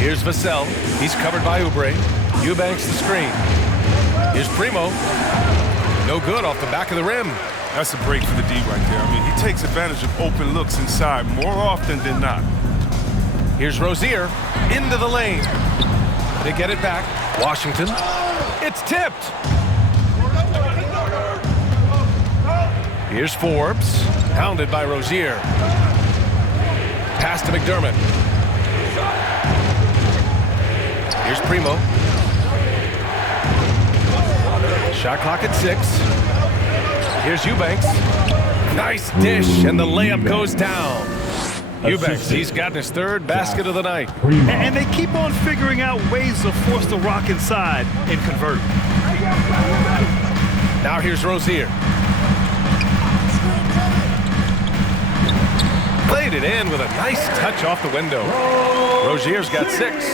Here's Vassell. He's covered by Oubre. Eubanks the screen. Here's Primo. No good off the back of the rim. That's a break for the D right there. I mean, he takes advantage of open looks inside more often than not. Here's Rozier into the lane. They get it back. Washington. It's tipped. Here's Forbes. Pounded by Rozier. Pass to McDermott. Here's Primo. Shot clock at 6. Here's Eubanks. Nice dish, and the layup goes down. Eubanks, he's gotten his 3rd basket of the night. And they keep on figuring out ways to force the rock inside and convert. Now here's Rozier. Played it in with a nice touch off the window. Rozier's got 6.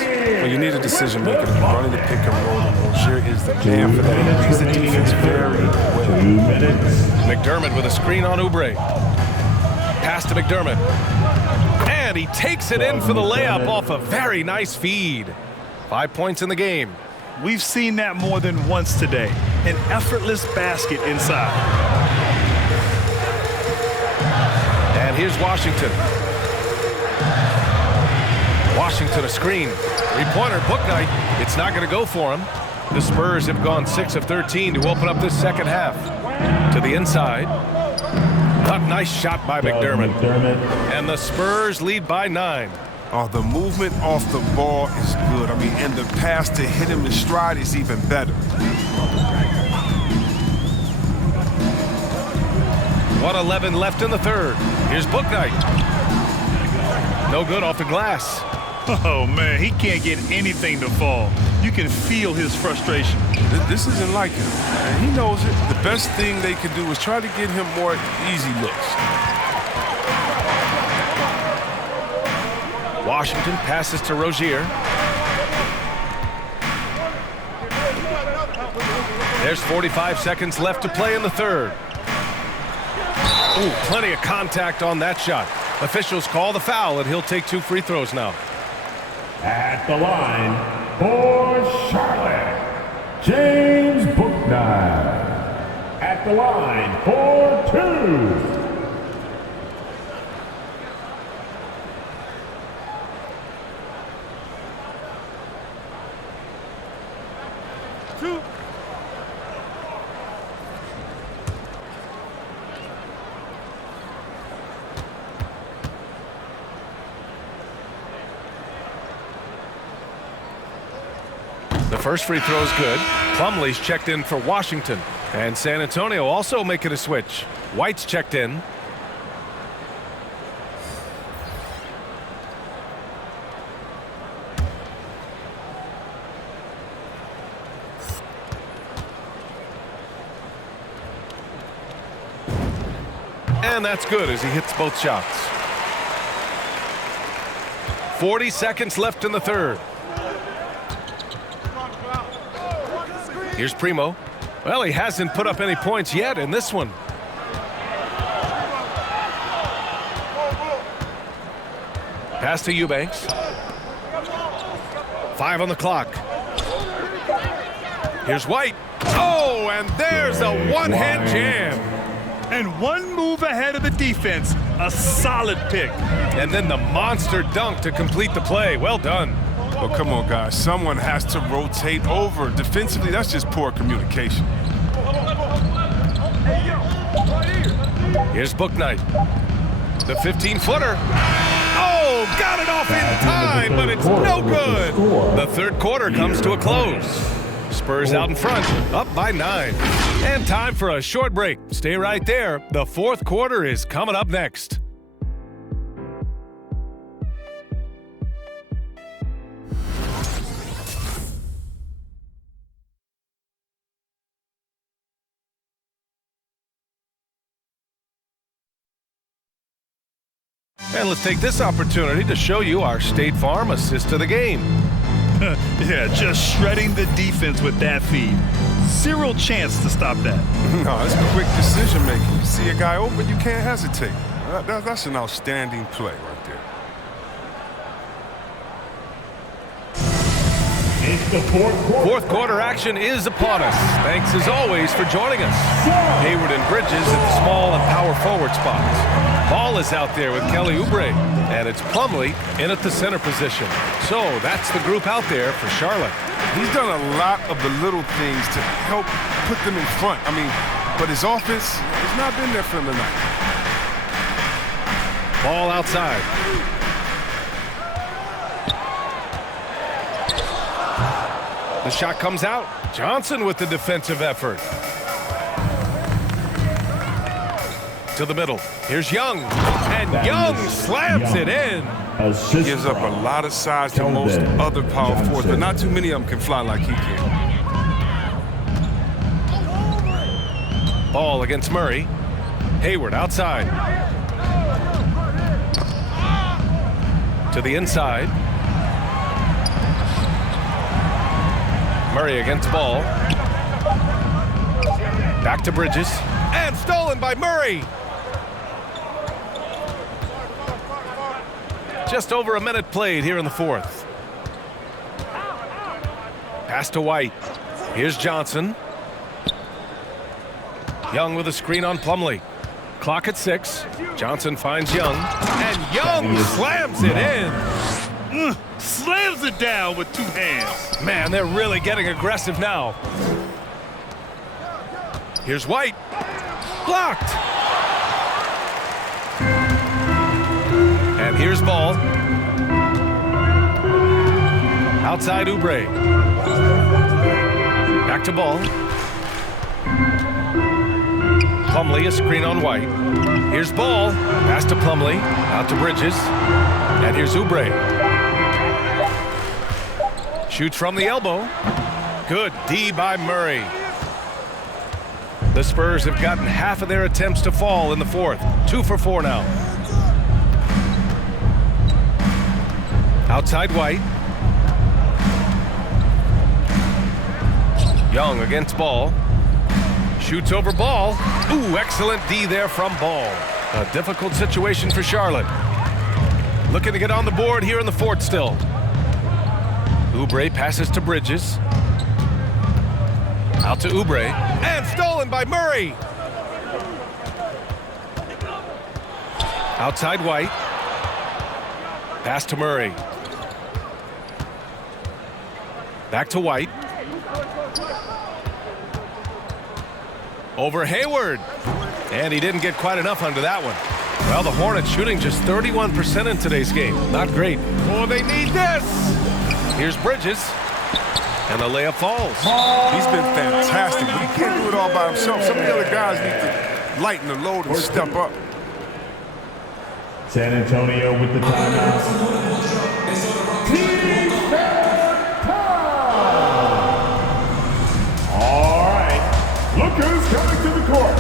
Well, you need a decision maker. Running the pick and roll. Rozier is the man for that. He's the defense very well. 2 minutes. McDermott with a screen on Oubre. Pass to McDermott. And he takes it in for the layup off a very nice feed. 5 points in the game. We've seen that more than once today. An effortless basket inside. And here's Washington. Washington a screen. Three-pointer, Bouknight. It's not going to go for him. The Spurs have gone 6 of 13 to open up this second half. To the inside. A nice shot by McDermott. And the Spurs lead by 9. Oh, the movement off the ball is good. I mean, and the pass to hit him in stride is even better. 1:11 left in the third. Here's Bouknight. No good off the glass. Oh, man, he can't get anything to fall. You can feel his frustration. This isn't like him, and he knows it. The best thing they can do is try to get him more easy looks. Washington passes to Rozier. There's 45 seconds left to play in the third. Ooh, plenty of contact on that shot. Officials call the foul, and he'll take 2 free throws now. At the line for Charlotte, James Bouknight. At the line for 2. The first free throw is good. Plumlee's checked in for Washington. And San Antonio also making a switch. White's checked in. And that's good as he hits both shots. 40 seconds left in the third. Here's Primo. Well, he hasn't put up any points yet in this one. Pass to Eubanks. 5 on the clock. Here's White. Oh, and there's a one-hand jam. And one move ahead of the defense. A solid pick. And then the monster dunk to complete the play. Well done. Oh, come on, guys. Someone has to rotate over. Defensively, that's just poor communication. Here's Bouknight. The 15-footer. Oh, got it off in time, but it's no good. The third quarter comes to a close. Spurs out in front, up by 9. And time for a short break. Stay right there. The fourth quarter is coming up next. And let's take this opportunity to show you our State Farm assist of the game. Yeah, just shredding the defense with that feed. Zero chance to stop that. No, it's quick decision making. You see a guy open, you can't hesitate. That's an outstanding play right there. It's the Fourth quarter action is upon us. Thanks as always for joining us. Hayward and Bridges at the small and power forward spots. Ball is out there with Kelly Oubre, and it's Plumlee in at the center position. So that's the group out there for Charlotte. He's done a lot of the little things to help put them in front. But his offense has not been there for him tonight. Ball outside. The shot comes out. Johnson with the defensive effort. To the middle. Here's Young. And Young slams it in. He gives up a lot of size to most other power forwards, but not too many of them can fly like he can. Ball against Murray. Hayward outside. To the inside. Murray against ball. Back to Bridges. And stolen by Murray. Just over a minute played here in the fourth. Pass to White. Here's Johnson. Young with a screen on Plumlee. Clock at 6. Johnson finds Young. And Young slams it in. Slams it down with 2 hands. Man, they're really getting aggressive now. Here's White. Blocked. And here's Ball. Outside Oubre. Back to Ball. Plumlee, a screen on White. Here's Ball. Pass to Plumlee. Out to Bridges. And here's Oubre. Shoots from the elbow. Good D by Murray. The Spurs have gotten half of their attempts to fall in the fourth. 2 for 4 now. Outside White. Young against Ball. Shoots over Ball. Ooh, excellent D there from Ball. A difficult situation for Charlotte. Looking to get on the board here in the fourth still. Oubre passes to Bridges. Out to Oubre. And stolen by Murray. Outside White. Pass to Murray. Back to White. Over Hayward. And he didn't get quite enough under that one. Well, the Hornets shooting just 31% in today's game. Not great. Oh, they need this. Here's Bridges. And the layup falls. He's been fantastic, but he can't do it all by himself. Some of the other guys need to lighten the load and step up. San Antonio with the timeout. All right, look who's coming to the court.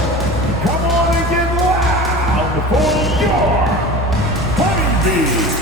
Come on and get loud for your Honeybee.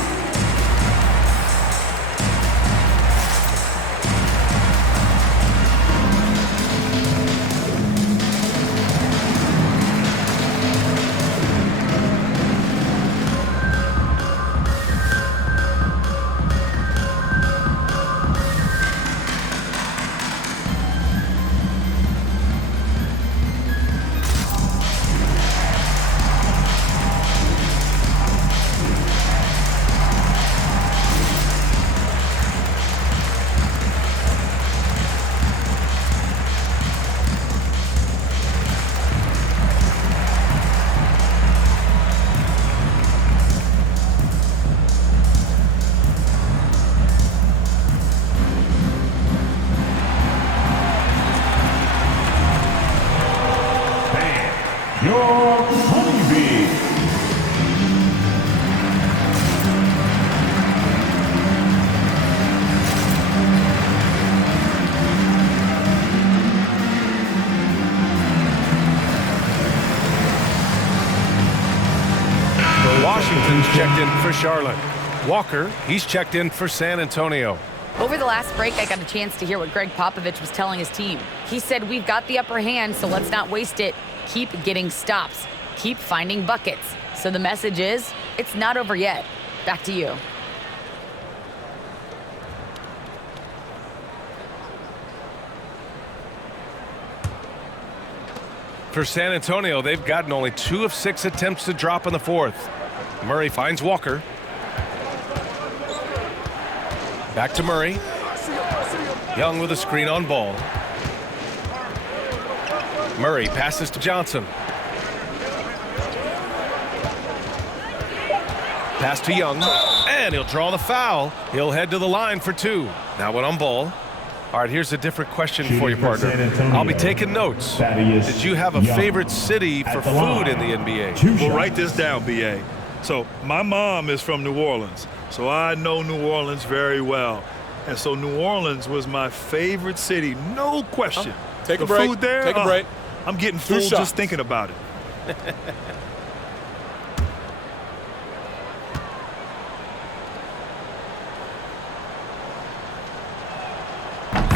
Washington's checked in for Charlotte. Walker, he's checked in for San Antonio. Over the last break, I got a chance to hear what Greg Popovich was telling his team. He said, we've got the upper hand, so let's not waste it. Keep getting stops. Keep finding buckets. So the message is, it's not over yet. Back to you. For San Antonio, they've gotten only 2 of 6 attempts to drop in the fourth. Murray finds Walker. Back to Murray. Young with a screen on ball. Murray passes to Johnson. Pass to Young, and he'll draw the foul. He'll head to the line for 2. Now one on ball. All right, here's a different question for you, partner. I'll be taking notes. Did you have a favorite city for food in the NBA? Well, write this down, B.A. So my mom is from New Orleans, so I know New Orleans very well. And so New Orleans was my favorite city, no question. Take a break. Food there, Take a break. I'm getting full just thinking about it.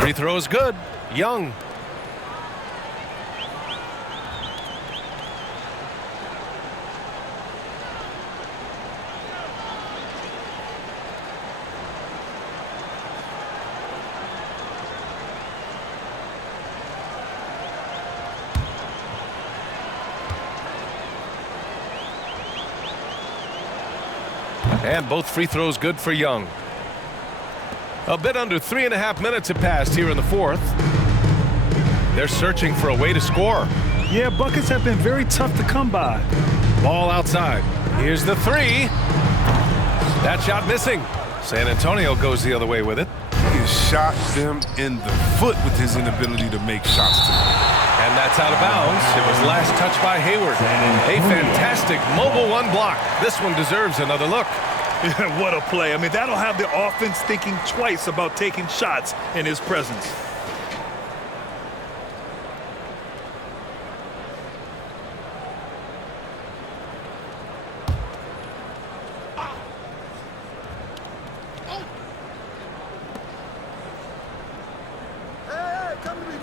Free throw is good. Young. And both free throws good for Young. A bit under 3.5 minutes have passed here in the fourth. They're searching for a way to score. Yeah, buckets have been very tough to come by. Ball outside. Here's the 3. That shot missing. San Antonio goes the other way with it. He has shot them in the foot with his inability to make shots tonight. And that's out of bounds. It was last touched by Hayward. A fantastic mobile 1 block. This one deserves another look. What a play. I mean, that'll have the offense thinking twice about taking shots in his presence.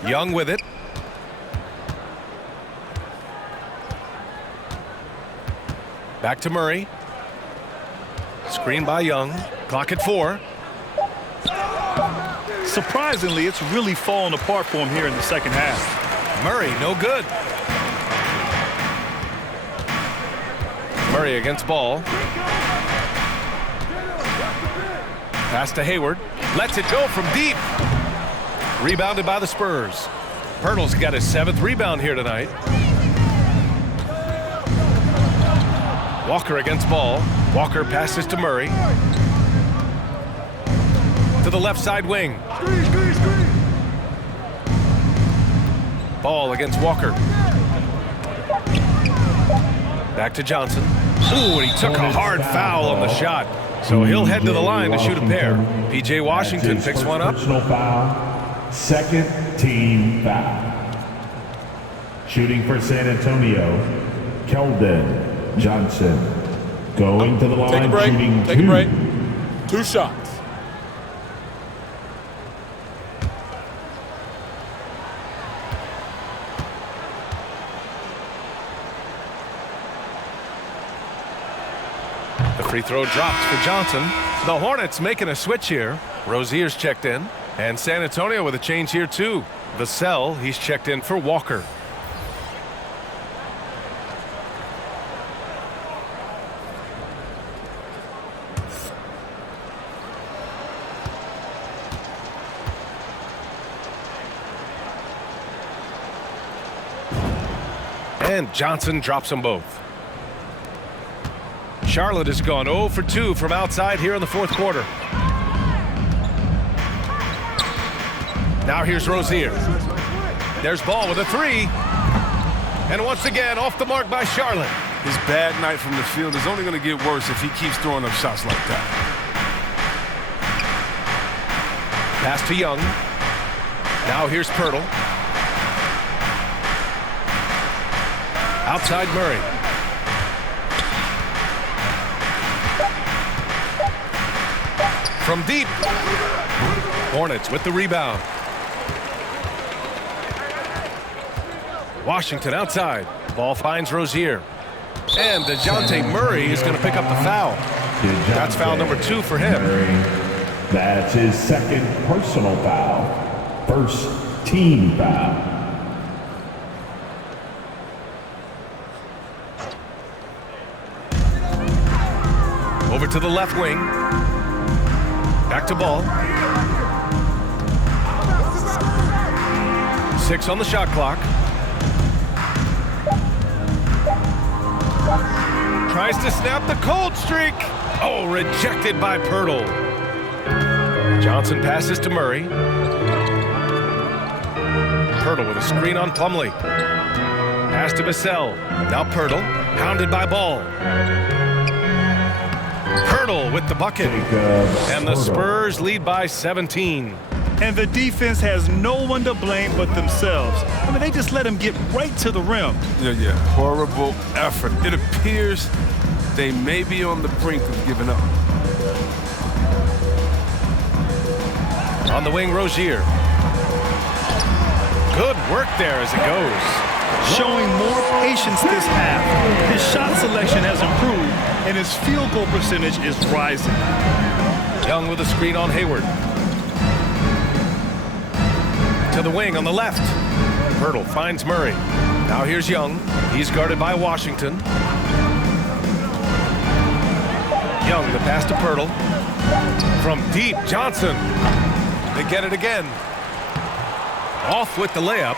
Young with it. Back to Murray. Screen by Young. Clock at 4. Surprisingly, it's really fallen apart for him here in the second half. Murray, no good. Murray against ball. Pass to Hayward. Lets it go from deep. Rebounded by the Spurs. Pirtle's got his 7th rebound here tonight. Walker against ball. Walker passes to Murray. To the left side wing. Ball against Walker. Back to Johnson. Ooh, and he took a hard foul on the shot. So he'll head to the line to shoot a pair. P.J. Washington picks one up. Personal foul, second team foul. Shooting for San Antonio, Keldon Johnson. Going to the line, Take a break. shooting Take two. a break. 2 shots. The free throw drops for Johnson. The Hornets making a switch here. Rozier's checked in. And San Antonio with a change here too. Vassell, he's checked in for Walker. And Johnson drops them both. Charlotte has gone 0 for 2 from outside here in the fourth quarter. Now here's Rozier. There's Ball with a 3. And once again, off the mark by Charlotte. His bad night from the field is only going to get worse if he keeps throwing up shots like that. Pass to Young. Now here's Pirtle. Outside Murray. From deep. Hornets with the rebound. Washington outside. Ball finds Rozier. And DeJounte Murray is going to pick up the foul. That's foul number 2 for him. That's his second personal foul. First team foul. Over to the left wing. Back to Ball. 6 on the shot clock. Tries to snap the cold streak. Oh, rejected by Pirtle. Johnson passes to Murray. Pirtle with a screen on Plumlee. Pass to Vassell. Now Pirtle, pounded by Ball. Pirtle with the bucket. And the Spurs lead by 17. And the defense has no one to blame but themselves. I mean, they just let him get right to the rim. Yeah. Horrible effort. It appears they may be on the brink of giving up. On the wing, Rozier. Good work there as it goes. Showing more patience this half. His shot selection has improved, and his field goal percentage is rising. Young with a screen on Hayward. To the wing on the left. Pirtle finds Murray. Now here's Young. He's guarded by Washington. Young, the pass to Pirtle. From deep, Johnson. They get it again. Off with the layup.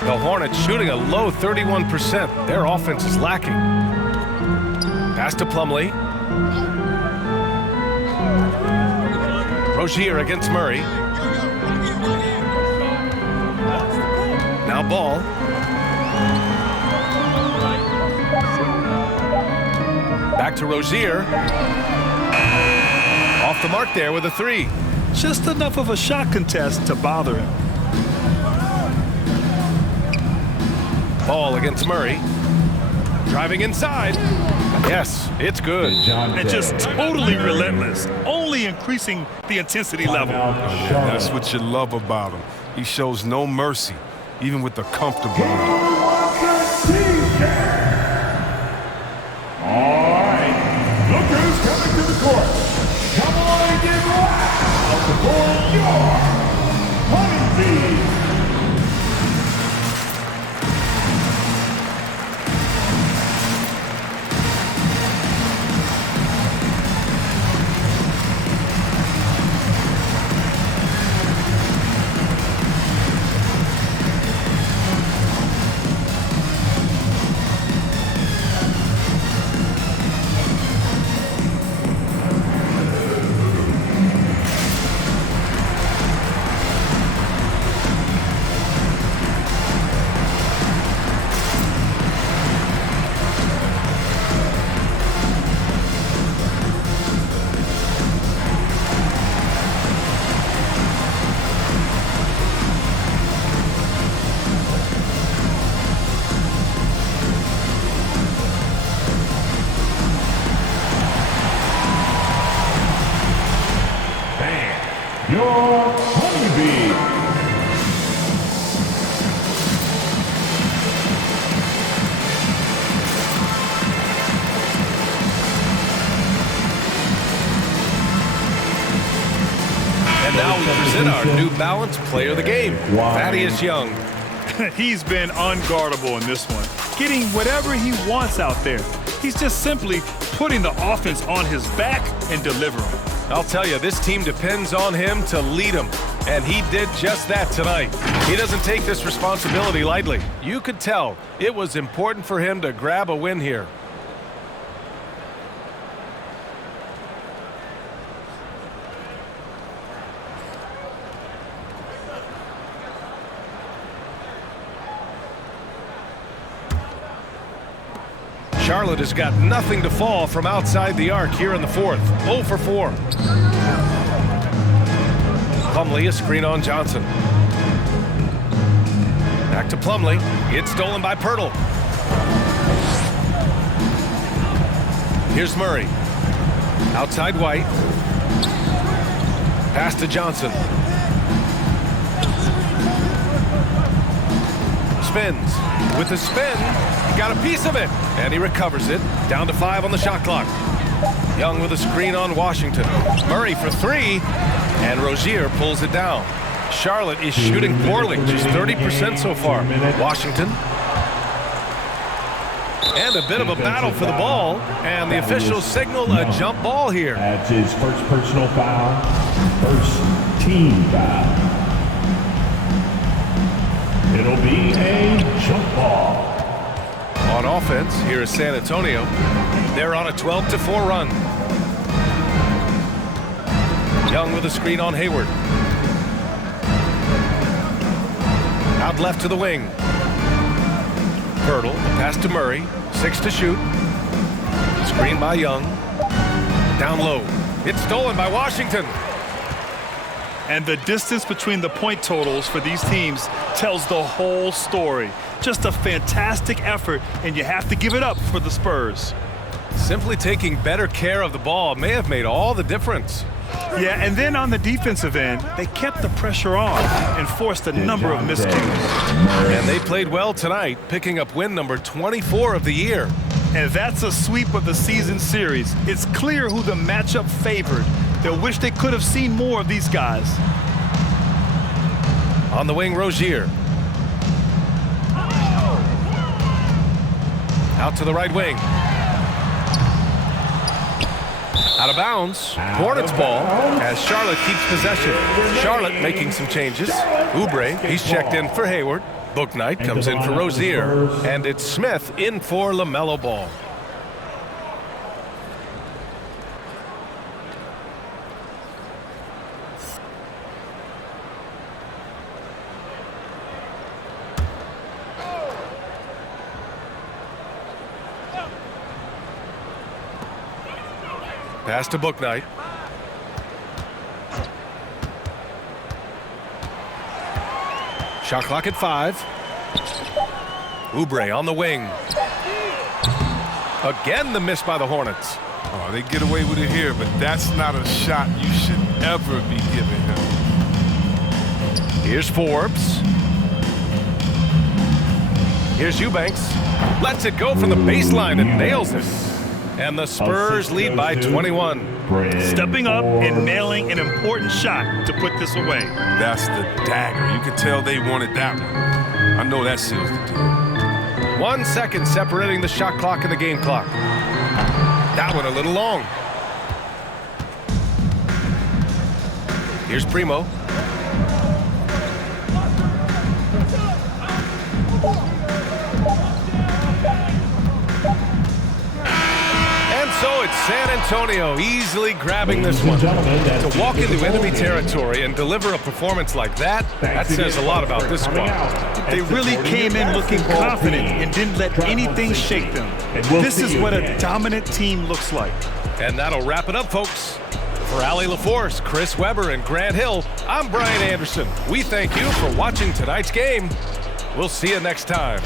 The Hornets shooting a low 31%. Their offense is lacking. Pass to Plumlee. Rozier against Murray. Now Ball. Back to Rozier. Off the mark there with a 3. Just enough of a shot contest to bother him. Ball against Murray. Driving inside. Yes, it's good. And just totally relentless, only increasing the intensity level. That's what you love about him. He shows no mercy, even with the comfortable. All right, look who's coming to the court. Come on and get loud for your Honeybees. off-balance player of the game, Thaddeus Young. He's been unguardable in this one, getting whatever he wants out there. He's just simply putting the offense on his back and delivering. I'll tell you, this team depends on him to lead them, and he did just that tonight. He doesn't take this responsibility lightly. You could tell it was important for him to grab a win here. Charlotte has got nothing to fall from outside the arc here in the fourth. 0 for 4. Plumlee, a screen on Johnson. Back to Plumlee. It's stolen by Pirtle. Here's Murray. Outside White. Pass to Johnson. Spins. With the spin, got a piece of it, and he recovers it. Down to 5 on the shot clock. Young with a screen on Washington. Murray for 3, and Rozier pulls it down. Charlotte is shooting poorly, just 30% so far. Washington. And a bit of a battle for the ball, and the officials signal a jump ball here. That's his first personal foul, first team foul. It'll be a jump ball. On offense, here is San Antonio. They're on a 12-4 run. Young with a screen on Hayward. Out left to the wing. Pirtle, pass to Murray. 6 to shoot. Screen by Young. Down low. It's stolen by Washington. And the distance between the point totals for these teams tells the whole story. Just a fantastic effort, and you have to give it up for the Spurs. Simply taking better care of the ball may have made all the difference. Yeah, and then on the defensive end, they kept the pressure on and forced a number of miscues. And they played well tonight, picking up win number 24 of the year. And that's a sweep of the season series. It's clear who the matchup favored. They'll wish they could have seen more of these guys. On the wing, Rozier. Out to the right wing. Out of bounds. Hornets ball as Charlotte keeps possession. Charlotte making some changes. Oubre, he's checked in for Hayward. Bouknight comes in for Rozier. And it's Smith in for LaMelo Ball. Pass to Bouknight. Shot clock at 5. Oubre on the wing. Again, the miss by the Hornets. Oh, they get away with it here, but that's not a shot you should ever be giving him. Here's Forbes. Here's Eubanks. Lets it go from the baseline and nails it. And the Spurs lead by 21. Stepping up and nailing an important shot to put this away. That's the dagger. You could tell they wanted that one. I know that seals the deal. 1 second separating the shot clock and the game clock. That one a little long. Here's Primo. So it's San Antonio easily grabbing this one. To walk into enemy territory and deliver a performance like that, that says a lot about this squad. They really came in looking confident and didn't let anything shake them. This is what a dominant team looks like. And that'll wrap it up, folks. For Allie LaForce, Chris Webber, and Grant Hill, I'm Brian Anderson. We thank you for watching tonight's game. We'll see you next time.